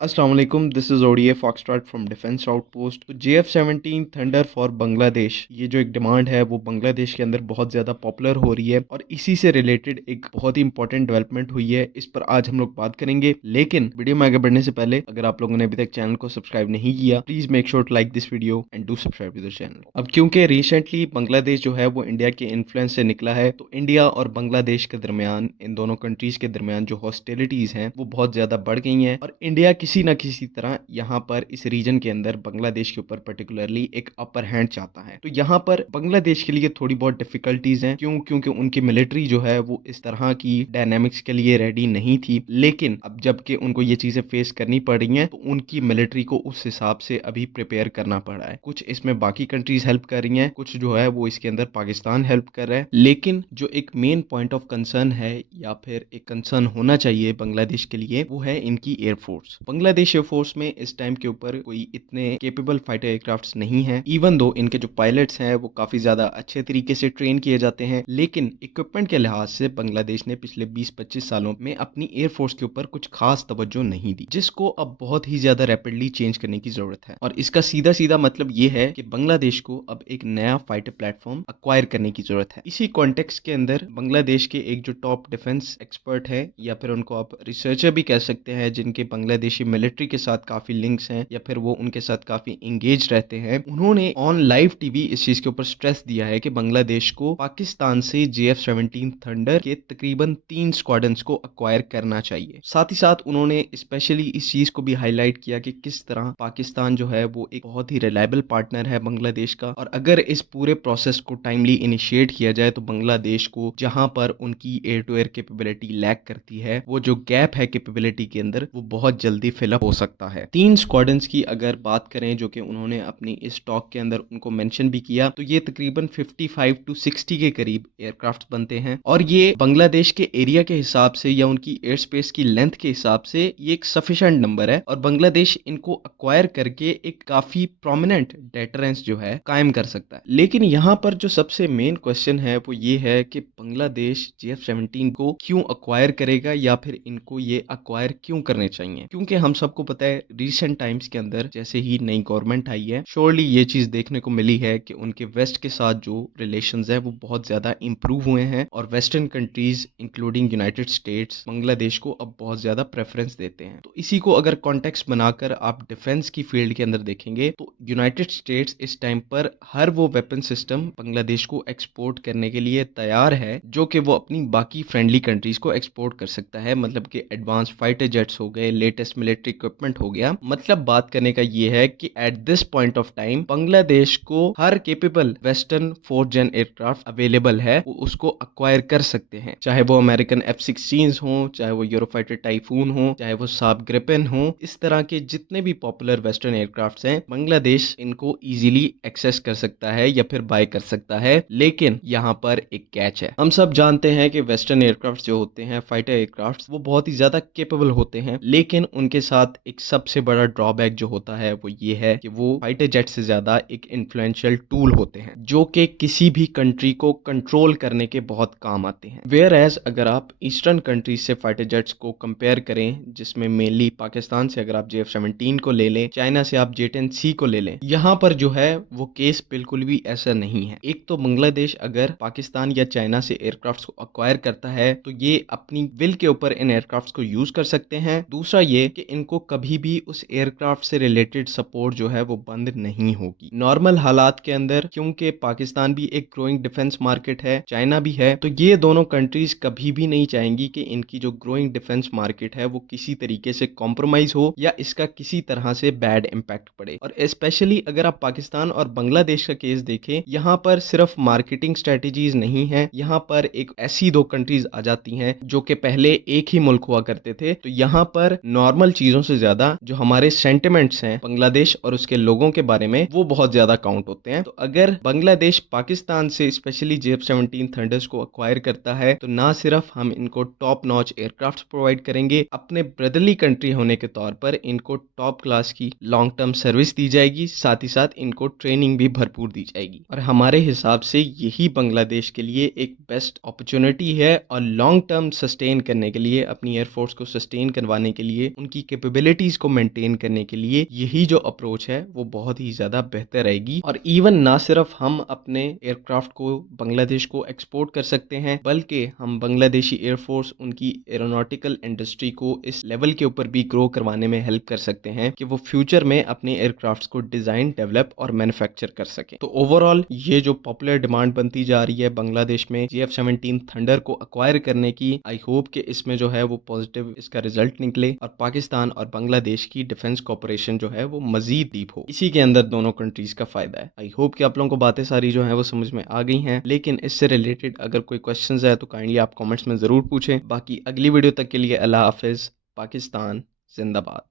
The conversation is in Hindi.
अस्सलाम वालेकुम, this is ODA foxtrot from defence outpost. तो JF-17 थंडर फॉर बांग्लादेश, ये जो एक डिमांड है वो बांग्लादेश के अंदर बहुत ज़्यादा पॉपुलर हो रही है और इसी से रिलेटेड एक बहुत ही इंपॉर्टेंट डेवलपमेंट हुई है। इस पर आज हम लोग बात करेंगे, लेकिन वीडियो में आगे बढ़ने से पहले अगर आप लोगों ने अभी तक चैनल को सब्सक्राइब नहीं किया, please make sure to like this video and do subscribe to the channel. अब क्योंकि रिसेंटली बांग्लादेश जो है वो इंडिया के इन्फ्लुएंस से निकला है, तो इंडिया और बांग्लादेश के दरमियान, इन दोनों कंट्रीज के दरमियान जो हॉस्टिलिटीज हैं वो बहुत ज़्यादा बढ़ गई हैं और इंडिया किसी न किसी तरह यहाँ पर इस रीजन के अंदर बांग्लादेश के ऊपर पर्टिकुलरली एक अपर हैंड चाहता है। तो यहाँ पर बांग्लादेश के लिए थोड़ी बहुत डिफिकल्टीज हैं। क्योंकि उनकी मिलिट्री जो है वो इस तरह की डायनेमिक्स के लिए रेडी नहीं थी, लेकिन अब जबकि उनको ये चीजें फेस करनी पड़ रही हैं तो उनकी मिलिट्री को उस हिसाब से अभी प्रिपेयर करना पड़ रहा है। कुछ इसमें बाकी कंट्रीज हेल्प कर रही हैं, कुछ जो है वो इसके अंदर पाकिस्तान हेल्प कर रहा है, लेकिन जो एक मेन पॉइंट ऑफ कंसर्न है या फिर एक कंसर्न होना चाहिए बांग्लादेश के लिए, वो है इनकी एयरफोर्स। बांग्लादेश एयरफोर्स में इस टाइम के ऊपर कोई इतने केपेबल फाइटर एयरक्राफ्ट्स नहीं है। इवन दो इनके जो पायलट्स हैं वो काफी ज्यादा अच्छे तरीके से ट्रेन किए जाते हैं, लेकिन इक्विपमेंट के लिहाज से बांग्लादेश ने पिछले 20-25 सालों में अपनी एयरफोर्स के ऊपर कुछ खास तवज्जो नहीं दी, जिसको अब बहुत ही ज्यादा रैपिडली चेंज करने की जरूरत है। और इसका सीधा सीधा मतलब ये है कि बांग्लादेश को अब एक नया फाइटर प्लेटफॉर्म अक्वायर करने की जरूरत है। इसी कॉन्टेक्स्ट के अंदर बांग्लादेश के एक जो टॉप डिफेंस एक्सपर्ट है, या फिर उनको आप रिसर्चर भी कह सकते हैं, जिनके बांग्लादेशी मिलिट्री के साथ काफी लिंक्स हैं या फिर वो उनके साथ काफी एंगेज रहते हैं, उन्होंने ऑन लाइव टीवी इस चीज के ऊपर स्ट्रेस दिया है कि बांग्लादेश को पाकिस्तान से JF-17 थंडर के तकरीबन 3 स्क्वाड्रंस को अक्वायर करना चाहिए। साथ ही साथ उन्होंने स्पेशली इस चीज को भी हाईलाइट किया कि किस तरह पाकिस्तान जो है वो एक बहुत ही रिलायबल पार्टनर है बांग्लादेश का, और अगर इस पूरे प्रोसेस को टाइमली इनिशिएट किया जाए तो बांग्लादेश को, जहां पर उनकी air to air capability lack करती है, वो जो गैप है कैपेबिलिटी के अंदर, वो बहुत जल्दी फिलअप हो सकता है। 3 स्क्वाड्रंस की अगर बात करें, जो कि उन्होंने अपनी इस टॉक के अंदर उनको मेंशन भी किया, तो ये तकरीबन 55 टू 60 के करीब एयरक्राफ्ट बनते हैं, और ये बांग्लादेश के एरिया के हिसाब से या उनकी एयर स्पेस की लेंथ के हिसाब से ये एक सफिशिएंट नंबर है, और बांग्लादेश इनको अक्वायर करके एक काफी प्रोमिनेंट डेटरेंस जो है कायम कर सकता है। लेकिन यहाँ पर जो सबसे मेन क्वेश्चन है वो ये है कि बांग्लादेश JF-17 को क्यों अक्वायर करेगा, या फिर इनको ये अक्वायर क्यों करने चाहिए। क्योंकि हम सबको पता है रिसेंट टाइम्स के अंदर जैसे ही नई गवर्नमेंट आई है, श्योरली ये चीज देखने को मिली है कि उनके वेस्ट के साथ जो रिलेशंस है वो बहुत ज्यादा इंप्रूव हुए हैं, और western countries including United states Bangladesh को अब बहुत ज्यादा प्रेफरेंस देते हैं। तो इसी को अगर कॉन्टेक्स्ट बनाकर आप डिफेंस की फील्ड के अंदर देखेंगे, तो यूनाइटेड स्टेट्स इस टाइम पर हर वो वेपन सिस्टम बांग्लादेश को एक्सपोर्ट करने के लिए तैयार है जो कि वो अपनी बाकी फ्रेंडली कंट्रीज को एक्सपोर्ट कर सकता है। मतलब कि एडवांस फाइटर जेट्स हो गए, लेटेस्ट मिलिट्री इक्विपमेंट हो गया। मतलब बात करने का ये है कि at this point of time Bangladesh को हर केपेबल वेस्टर्न 4th जेन एयरक्राफ्ट अवेलेबल है, वो उसको अक्वायर कर सकते हैं, चाहे वो अमेरिकन F-16 हो, चाहे वो यूरोफाइटर टाइफून हो, चाहे वो साब ग्रिपेन हो। इस तरह के जितने भी पॉपुलर वेस्टर्न एयरक्राफ्ट हैं, बांग्लादेश इनको इजीली एक्सेस कर सकता है या फिर बाय कर सकता है। लेकिन यहाँ पर एक कैच है। हम सब जानते हैं कि वेस्टर्न एयरक्राफ्ट जो होते हैं, फाइटर एयरक्राफ्ट, वो बहुत ही ज्यादा केपेबल होते हैं, लेकिन उनके साथ एक सबसे बड़ा ड्रॉबैक जो होता है वो ये है कि वो फाइटर जेट से ज्यादा एक इन्फ्लुएंशियल टूल होते हैं, जो कि किसी भी कंट्री को कंट्रोल करने के बहुत काम आते हैं। वेयर एज अगर आप ईस्टर्न कंट्रीज से फाइटर जेट्स को कंपेयर करें, जिसमें मेनली पाकिस्तान से अगर आप JF-17 को ले लें, चाइना से आप J-10C को ले लें, यहाँ पर जो है वो केस बिल्कुल भी ऐसा नहीं है। एक तो बांग्लादेश अगर पाकिस्तान या चाइना से एयरक्राफ्ट को अक्वायर करता है तो ये अपनी विल के ऊपर इन एयरक्राफ्ट को यूज कर सकते हैं। दूसरा ये कि इनको कभी भी उस एयरक्राफ्ट से रिलेटेड सपोर्ट जो है वो बंद नहीं होगी नॉर्मल हालात के अंदर, क्योंकि पाकिस्तान भी एक ग्रोइंग डिफेंस मार्केट है, चाइना भी है। तो ये दोनों कंट्रीज कभी भी नहीं चाहेंगी कि इनकी जो ग्रोइंग डिफेंस मार्केट है वो किसी तरीके से कॉम्प्रोमाइज हो या इसका किसी तरह से बैड इंपैक्ट पड़े। और स्पेशली अगर आप पाकिस्तान और बांग्लादेश का केस देखें, यहाँ पर सिर्फ मार्केटिंग स्ट्रेटेजीज नहीं है, यहाँ पर एक ऐसी दो कंट्रीज आ जाती हैं जो कि पहले एक ही मुल्क हुआ करते थे। तो यहाँ पर नॉर्मल चीजों से ज्यादा जो हमारे सेंटिमेंट्स हैं बांग्लादेश और उसके लोगों के बारे में, वो बहुत ज्यादा काउंट होते हैं। तो अगर बांग्लादेश पाकिस्तान से स्पेशली JF-17 थंडर्स को अक्वायर करता है, तो ना सिर्फ हम इनको टॉप नॉच एयरक्राफ्ट प्रोवाइड करेंगे, अपने ब्रदरली कंट्री होने के तौर पर इनको टॉप क्लास की लॉन्ग टर्म सर्विस दी जाएगी, साथ ही साथ इनको ट्रेनिंग भी भरपूर दी जाएगी। और हमारे हिसाब से यही बांग्लादेश के लिए एक बेस्ट अपॉर्चुनिटी है, और लॉन्ग टर्म सस्टेन करने के लिए, अपनी एयरफोर्स को सस्टेन करवाने के लिए, उनकी कैपेबिलिटीज को मेंटेन करने के लिए यही जो अप्रोच है वो बहुत ही ज़्यादा बेहतर रहेगी। और इवन ना सिर्फ हम अपने एयरक्राफ्ट को बांग्लादेश को एक्सपोर्ट कर सकते हैं, बल्कि हम बांग्लादेशी एयरफोर्स उनकी एरोनॉटिकल इंडस्ट्री को इस लेवल के ऊपर भी ग्रो करवाने में हेल्प कर सकते हैं कि वो फ्यूचर में अपने एयरक्राफ्ट्स को डिज़ाइन, डेवलप और मैन्युफैक्चर कर सकें। तो ओवरऑल ये जो पॉपुलर डिमांड बनती जा रही है बांग्लादेश में JF-17 थंडर को अक्वायर करने की, आई होप कि इसमें जो है वो पॉजिटिव इसका रिजल्ट निकले और पाकिस्तान और बांग्लादेश की डिफेंस कॉपरेशन जो है वो मजीद डीप हो। इसी के अंदर दोनों कंट्रीज का फायदा है। आई होप कि आप लोगों को बातें सारी जो है वो समझ में आ गई हैं, लेकिन इससे रिलेटेड अगर कोई क्वेश्चंस है तो काइंडली आप कमेंट्स में ज़रूर पूछें। बाकी अगली वीडियो तक के लिए अल्लाह हाफिज़। पाकिस्तान जिंदाबाद।